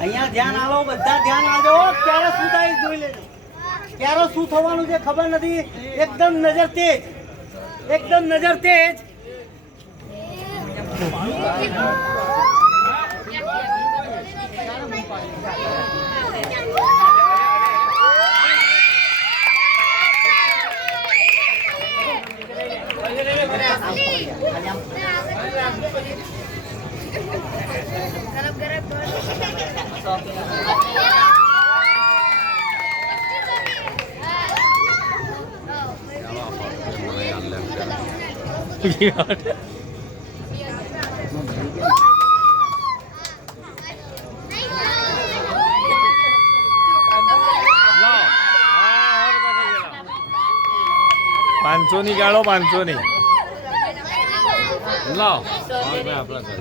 અહીંયા ધ્યાન આલો, બધા ધ્યાન આલજો. ક્યારે શું થાય જોઈ લેજો. ક્યારે શું થવાનું છે ખબર નથી. એકદમ નજર તેજ, એકદમ નજર તેજ. પાંચસો ની ગાળો, 500 ની લાવ. આપણા